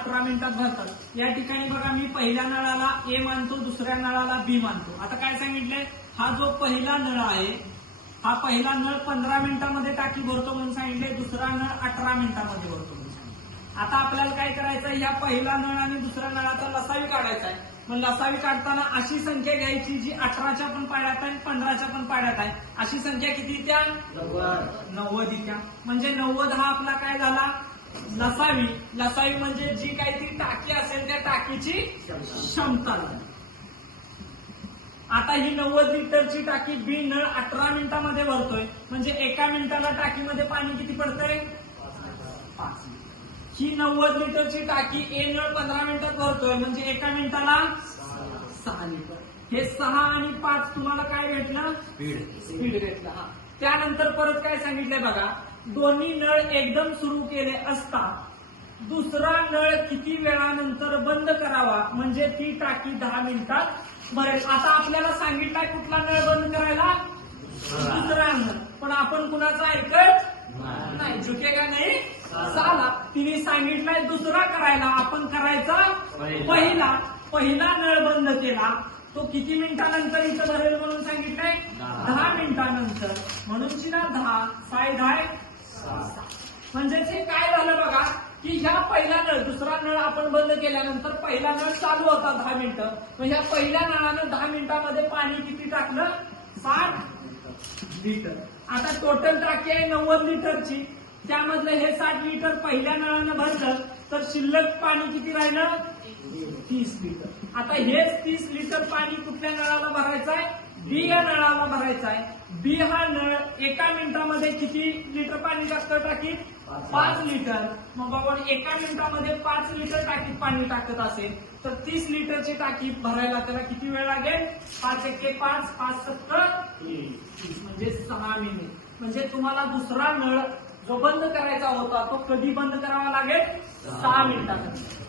18 मिनिटात भरतात। या ठिकाणी बघा मी पहिल्या नळाला ए मानतो, दुसऱ्या नळाला बी मानतो। आता काय सांगितलंय, हा जो पहिला नळ आहे, हा पहिला नळ 15 मिनिटांमध्ये टाकी भरतो म्हणून सांगितले, दुसरा नळ 18 मिनिटांमध्ये भरतो म्हणून सांगितले। आता आपल्याला काय करायचं, या पहिला नळ आणि दुसऱ्या नळाचा लसावी काढायचा आहे। मग लसावी काढताना अशी संख्या घ्यायची जी 18च्या पण पाड्यात आहे, 15च्या पण पाड्यात आहे। अशी संख्या किती त्या 90 त्या, म्हणजे 90 हा आपला काय झाला लसावी। लसावी म्हणजे जी काही ती टाकी असेल त्या टाकीची क्षमता झाली। आता ही 90 लिटरची टाकी बी नळ 18 मिनिटांमध्ये भरतोय, म्हणजे एका मिनिटाला टाकीमध्ये पाणी किती पडतंय 5 लिटर। ही 90 लिटरची टाकी ए नळ 15 मिनिटात भरतोय, म्हणजे एका मिनिटाला 6 लिटर। हे 6 आणि 5 तुम्हाला काय भेटलं, स्पीड भेटलं। त्यानंतर परत काय सांगितलंय बघा, दोन्ही नळ एकदम सुरू केले असता दुसरा नळ किती वेळानंतर बंद करावा, म्हणजे ती टाकी 10 मिनिटात भरेल। आता आपल्याला सांगितलंय कुठला नळ बंद करायला, दुसरा नळ, पण आपण कुणाचा ऐकत नाही, झुकेगा नाही साला। तिने सांगितलंय दुसरा करायला, आपण करायचा पहिला। पहिला नळ बंद केला, तो किती मिनिटानंतर इथं भरेल म्हणून सांगितलंय 10 मिनिटानंतर, म्हणून 10 साय 10 म्हणजेच हे काय झालं बघा, की ह्या पहिला नळ, दुसरा नळ आपण बंद केल्यानंतर पहिला नळ चालू होता 10 मिनिटं, मग ह्या पहिल्या नळानं 10 मिनिटांमध्ये पाणी किती टाकलं 60 लिटर। आता टोटल टाकी आहे 90 लिटरची, त्यामधलं हे 60 लिटर पहिल्या नळानं भरलं तर शिल्लक पाणी किती राहिलं 30 लिटर। आता हेच 30 लिटर पाणी कुठल्या नळाला भरायचं आहे, बी या नळाला भरायचं आहे। बी हा नळ एका मिनिटामध्ये किती लिटर पाणी टाकतं टाकीत 5 लिटर। मग आपण एका मिनिटामध्ये 5 लिटर टाकीत पाणी टाकत असेल तर 30 लिटरची टाकी भरायला त्याला किती वेळ लागेल, 5 एके 5, 5 सत्तर 30, म्हणजे 6 मिनिट। म्हणजे तुम्हाला दुसरा नळ जो बंद करायचा होता तो कधी बंद करावा लागेल, 6 मिनिटानंतर।